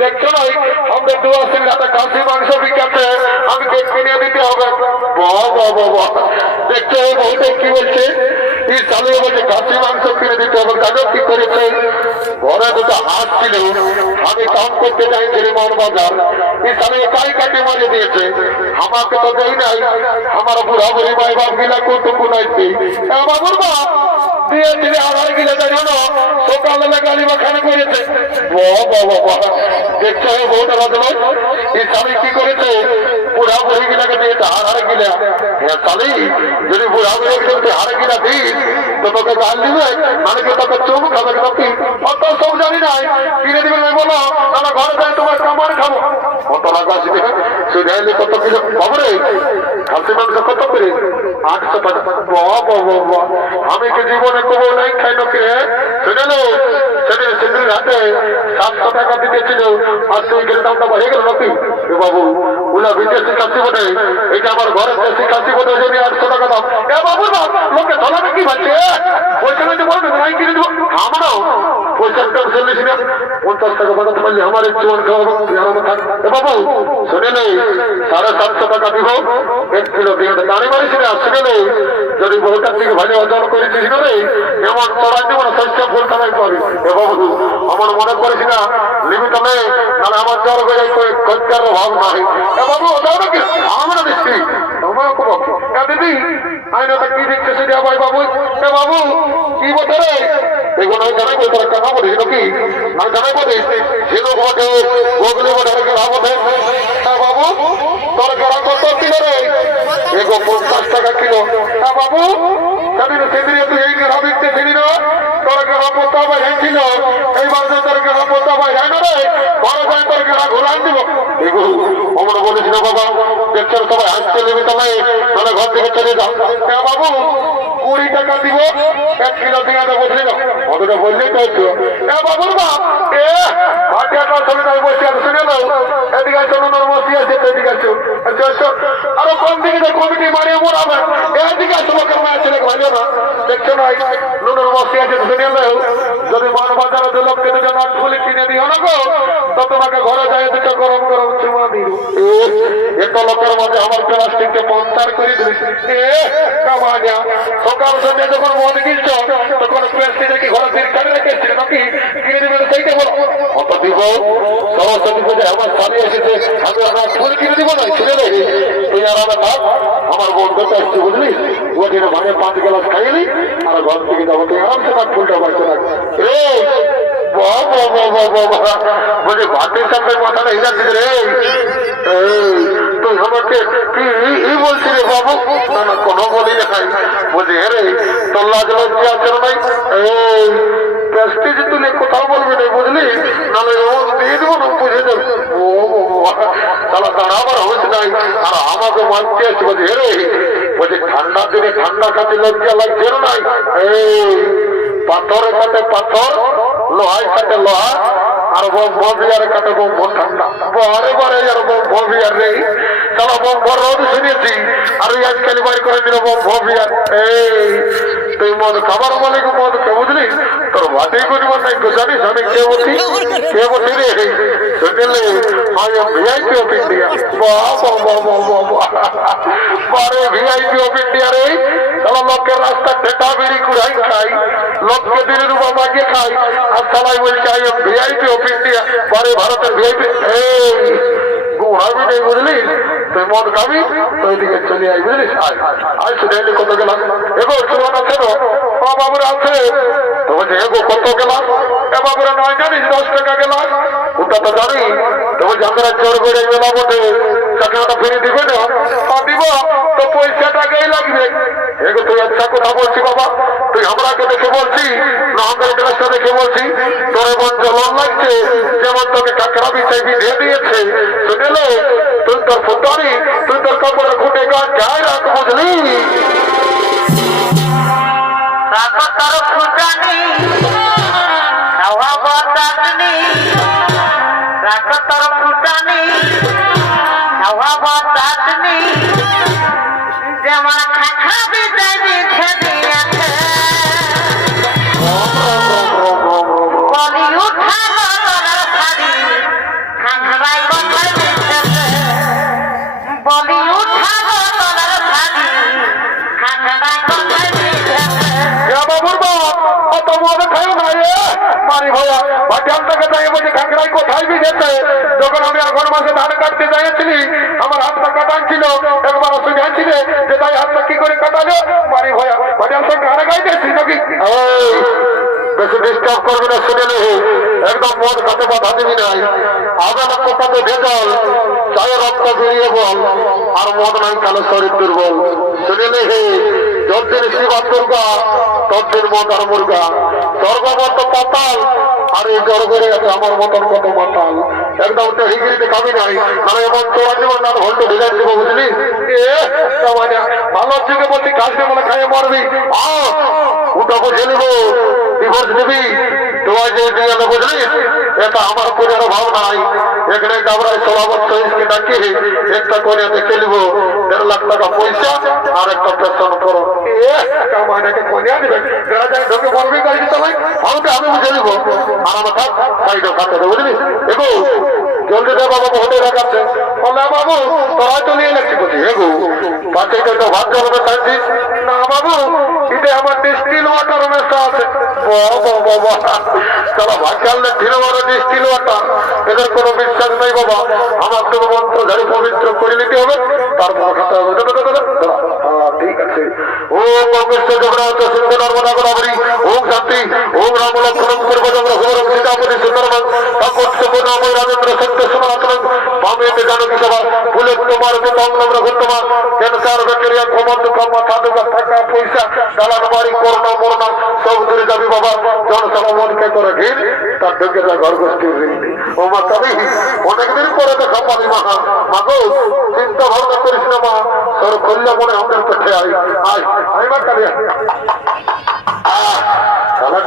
দেখছো না আমাদের দু আসেন হাতে খাসি মাংস বিকাচ্ছে আমি কেক কিনে দিতে হবে দেখছো বলতে কি বলছে এই চালিয়ে বলছে খাসি মাংস কিনে দিতে হবে জানো কি করেছে ঘরে দুটো হাত ছিল আমি কাম করতে চাইছি মন বাজার এই চালিয়ে একাই কাটে মারিয়ে দিয়েছে আমাকে তো দেই নাই আমার বুড়া বুড়ি ভাই বাপ গিলা কতটুকু নাইছে বাবুর বাপ দিয়েছিলে আধার গিলে জানো না সকালবেলা গালি মাখানে করেছে দেখছো বউটা রাজলো এই স্বামী কি করেছে বুড়া বুড়ি গিলাকে দিয়েছে হার গিলা স্বামী যদি বুড়া বুড়ি গিলে হার গিলা দিস তো তোকে গাল দিবে মানে কি তোকে চুম খাবে নাকি অত সব জানি নাই কিনে দিবে না বলো তাহলে ঘরে যাই তোমার কামার খাবো কত টাকা আসবে সুজাইলে কত কিলো খবরে খাসি মাংস কত করে 800 টাকা আমি কি জীবনে কবো নাই খাই নাকি শুনেলো সেদিন সেদিন রাতে 700 টাকা দিতেছিল আর তুই গেলে দামটা বেড়ে গেল নাকি বাবু ওলা বিদেশি খাসি বটে এটা আমার ঘরের দেশি খাসি বটে যদি 800 টাকা দাম বাবু লোকে ধলাবে কি ভাবছে পয়সা নিতে বলবে নাই কিনে দেবো আমারও পয়সা চল্লিশ না 50 টাকা বাড়াতে পারলে আমার জীবন খাওয়াবো বাবু শুনে নেই 750 টাকা দিব 1 কিলো দিয়ে দাঁড়িয়ে মারিস না শুনে নেই যদি বহুটার থেকে ভালো অর্জন করেছিস না এমন তোরা জীবন শস্য ফুল তারাই পাবি বাবু আমার মনে করিস না লিবি তবে নাহলে আমার জ্বর হয়ে খরচার অভাব নাই বাবু ওটাও নাকি আমরা দিচ্ছি দিদি আইনটা কি দেখছে সেটা ভাই বাবু বাবু কি বলতে রে এগুলো জানাই বলতে কেন বলিস নাকি না জানাই বলিস ঝিনু বটে বগলি বটে গেলা বটে বাবু তোর গেলা কত কিলো রে এগো 50 টাকা কিলো বাবু সেদিন সেদিন তুই এই গেলা বিকতে ছিলি না তোর গেলা পোতা বাজাইছিল এইবার যে তোর গেলা পোতা বাজাই না রে ঘরে যাই তোর গেলা ঘুরাই দিব এগো অমন বলিস না বাবা দেখছো সবাই হাসতে নেবে তবে মানে ঘর থেকে চলে যাও বাবু 20 টাকা দিব 1 কিলো দিয়ে বুঝলি না অতটা বললেই তো হচ্ছে বাবুর বাপ ভাটিয়াটার ছবি তাই বসে আছে শুনে নাও এদিকে আছে নুনোর মসি আছে এদিকে আছে আরো কোন দিকে কমিটি মারিয়ে মোড়াবে এদিকে আছে লোকের মায়ের ছেলে ভালো না দেখছো না নুনোর মসি আছে শুনে নাও যদি মান বাজারে দু লোককে দুটো নাট ফুলি কিনে দিও না গো তো তোমাকে ঘরে যাই দুটো গরম গরম চুমা দিল এত লোকের মধ্যে আমার প্লাস্টিককে পঞ্চার করে দিলিস কামাজা সকাল সন্ধ্যে যখন মদ কিনছ তখন প্লাস্টিক কি ঘরে দিন কাটে রেখেছিল নাকি কিনে দিবে সেইটা বলো অত দিব সরস্বতী পুজো আমার স্বামী এসেছে আমি আমার ফুল কিনে দিব না ছেলে নেই তুই আর আমার ভাব আমার বোন করতে আসছে বুঝলি ওখানে ভাঙে 5 গ্লাস খাইলি আর ঘর থেকে যাবো তুই আরামসে তার ফুলটা বাড়তে রাখ বলছে ভাতের সামনে মাথাটা হিলাচ্ছিস রে তুই আমাকে কি বলছি রে বাবু না না কোনো বলি দেখাই বলছি হে রে তোর লাজ লজ্জা আছে নাই প্রেস্টিজ তুলে কোথাও বলবি না বুঝলি নাহলে দিয়ে দেবো না বুঝে যাবে তাহলে দাঁড়াবার হচ্ছে নাই আর আমাকে মানতে আসছে বলছি হে রে বলছে ঠান্ডার দিনে ঠান্ডা কাছে লজ্জা লাগছে নাই পাথরের সাথে পাথর লোহার সাথে লোহা আর বিয়ারে কাটে ঠান্ডা বারে বারে আর বিয়ার নেই চলো রোদ শুনেছি আর আজকাল বাড়ি করে দিল বিয়ার তুই মদ খাবার মালিক মদ কে বুঝলি তোর ভাতেই করিব নাই জানিস আমি কে বলছি রে শুনলে I am VIP of India বারে ভিআইপি অফ ইন্ডিয়া রে চলো লোকের রাস্তা ঠেটা বেড়ি কুড়াই খাই লোককে দিনের উপর মাগিয়ে খাই আর সবাই বলছে I am VIP of India পরে ভারতের ভিআইপি ঘোরাবি নেই বুঝলি তুই মদ খাবি তো ওইদিকে চলে আই বুঝলিস আয় শুনে এলি কত গেলাম এগো চুয়ান আছে তো বাবুরা আছে তো বলছে এগো কত গেলাম এ বাবুরা নয় জানিস 10 টাকা গেলাম ওটা তো জানি তো বলছে আমরা চোর করে মেলা বটে চাকরিটা ফিরে দিবে না পয়সায় দিয়ে দিয়েছে শুনেলে তুই তোর ফুটারি তুই তোর কাপড়ে খুঁটে গাছ যাই রাখ বুঝলি তোর ফুটানি খাওয়া বাতাসনি রাখ তোর ফুটানি খাওয়া বাতাসনি যেমন খাবি যাবি খেবি আছে বলি উঠানো তোর শাড়ি খাঁখরাই কথায় মিশেছে বলি উঠানো তোর শাড়ি খাঁখরাই কথায় মিশেছে বাবুর বাপ অত মনে খাই না মারি ভাইয়া ভাটিয়াল থেকে যাই বলছি খাঁকড়াই কোথায় বিজেছে যখন আমি আগর মাসে ধান কাটতে যাইছিলি আমার হাতটা কাটান ছিল একবার শুনেছিল যে তাই হাতটা কি করে কাটালো মারি ভাইয়া ভাটিয়াল সঙ্গে আরে গাইতেছি নাকি বেশি ডিস্টার্ব করবি না শুনে নেই একদম মদ খাতে বাধা দিবি নাই আদালত কোথাতে ভেজাল চায়ের রক্ত বেরিয়ে বল আর মদ নাই কালো শরীর দুর্বল শুনে নেই যতদিন শিবা দুর্গা ততদিন মদ আর মুর্গা স্বর্গমত পাতাল আর এই জর্গরে আছে আমার মতন কত মাতাল একদম তো হিগিরিতে খাবি নাই মানে এমন তোরা জীবন না ভল্ট ঢেলে দিব বুঝলি ভালো যুগে বলছি কাজকে বলে খাইয়ে মরবি ওটা বুঝে নিব ডিভোর্স নিবি তোমার যে দিয়ে বুঝলি এটা আমার পরিবার ভাব নাই এখানে ডাবরায় 16 বছর ইসকে ডাকি একটা করে দেখে নিব 1.5 লাখ টাকা পয়সা আর একটা পেশন করো কামাইনাকে কোনিয়া দিবে যারা যায় ঢোকে মরবি গাড়ি চালাই আমাকে আমি বুঝে নিব আর আমার থাক সাইডে খাতে দেবো বুঝলি এগো জলদি দে বাবা হতে দেখাচ্ছে বলে বাবু তোরাই তো নিয়ে লাগছি বলছি এগো পাঁচে তো ভাত জলবে চাইছিস না বাবু এটা আমার ডিস্টিল ওয়াটার মেশা আছে বাবা তারা ভাত চাললে ফিরে মারো ডিস্টিল ওয়াটার এদের কোনো বিশ্বাস নেই বাবা আমার তো মন্ত্র ধারি পবিত্র করে নিতে হবে তারপর খাতে হবে ঠিক আছে ও কংগ্রেস জগন্নাথ সিন্ধু নর্মদা গোদাবরী ওম শান্তি ওম রাম লক্ষ্মণ পূর্বজন্ম সুবরম সীতাপতি সুন্দরবন কাকট নাম রাজেন্দ্র সত্য সনাতন বামেতে জানকী সভা ফুলের তোমার পিতাম্বর রঘুত্তমা ক্যান্সার ব্যাকটেরিয়া ঘুমন্ত কম্মা সাধুকা টাকা পয়সা দালান বাড়ি করোনা মরনা সব দূরে যাবি বাবা জনসভা মনকে করে ঘির তার ঢুকে যায় ঘর গোষ্ঠীর ও মা তবে অনেকদিন পরে দেখা পাবি মা মাগো চিন্তা ভাবনা করিস না মা তোর করলে মনে আমাদের পেটে আই মা কালি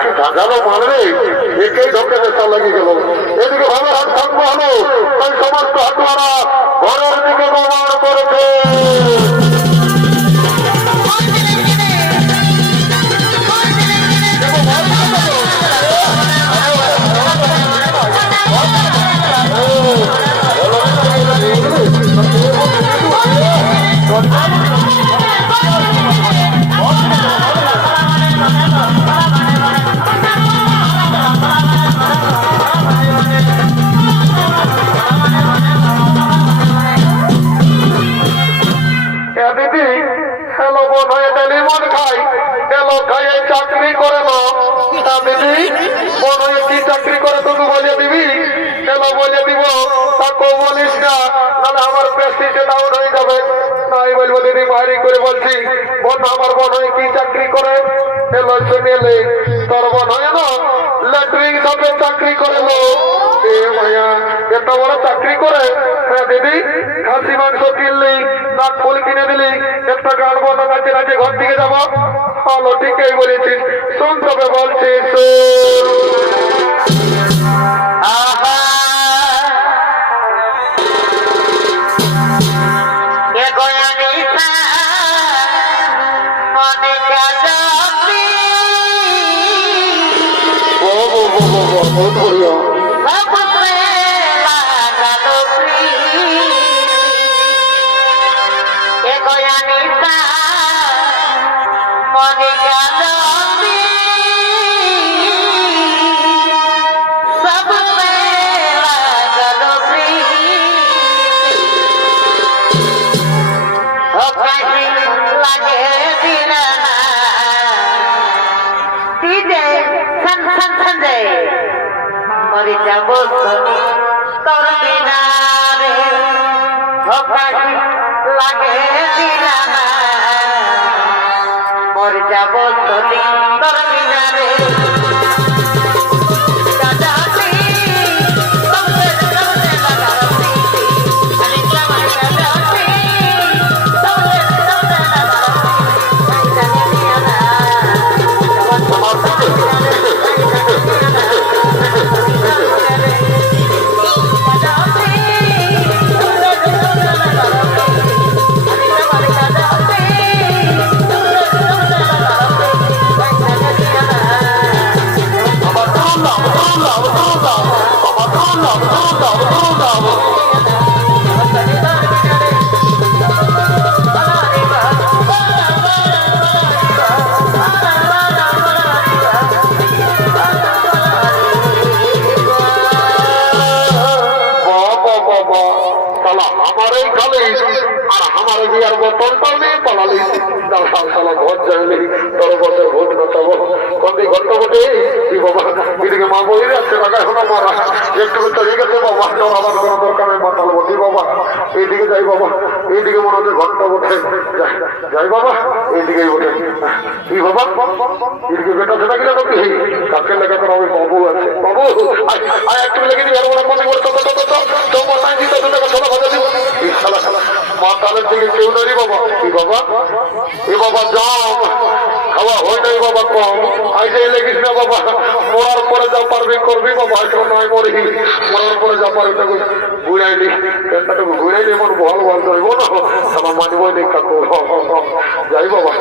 কি ঝাঁঝালো মানবে একেই ঢোকে নেশা লেগে গেল এদিকে ভালো হাত থাকবো হলো তাই সমস্ত হাতুয়ারা ঘরের দিকে ব্যবহার করেছে চাকরি করে না দিদি মনে হয় কি চাকরি করে তোকে বলে দিবি এলো বলে দিব তাকে বলিস না তাহলে আমার প্রেস্টিজে ডাউন হয়ে যাবে তাই বলবো দিদি বাইরে করে বলছি বোন আমার বোন হয় কি চাকরি করে এলো শুনেলে তোর বোন হয় না ল্যাট্রিন সবে চাকরি করে লো মায়া এত বড় চাকরি করে দিদি খাসি মাংস কিনলি নাক ফুল কিনে দিলি একটা গান বন্ধ নাচে নাচে ঘর দিকে যাবো ভালো ঠিকই বলেছিস শোন তবে বলছিস बहुत बढ़िया মরে যাব তোর বিনারে লাগে দিলা মরে যাব তোর বিনারে আমারে খালিস আর আমার বিয়ার বোতলটা নিয়ে পালালিস শালা ঘর যাইলি তোর বসে ভোট ঘটাবো কবি ঘটতে বটে কি বাবা এদিকে মা বই যাচ্ছে টাকা এখনো মারা একটু তৈরি গেছে বাবা তোর আমার কোনো দরকার নেই মাতাল বটি বাবা এইদিকে যাই বাবা এইদিকে মনে হচ্ছে ঘরটা বটে যাই বাবা এইদিকেই বটে কি বাবা এদিকে বেটা সেটা কিনা কি কাকে লেখা করা হবে বাবু আছে বাবু আয় একটু লেগে দিই আর বলা মনে করতো তো মাথায় দিতে তোকে ছোলা ভাজা দিব মাতালের দিকে কেউ নেই বাবা কি বাবা এ বাবা যাও খাওয়া হয় নাই বাবা কম আইসে লেগিস না বাবা মরার পরে যা পারবি করবি বাবা কেউ নয় মরি মরার পরে যা পারবি তাকে ঘুরাইলি পেনটাটুকু ঘুরাইলি এমন ভালো ভালো হইব না আমার মানিব নেই কাকু যাই বাবা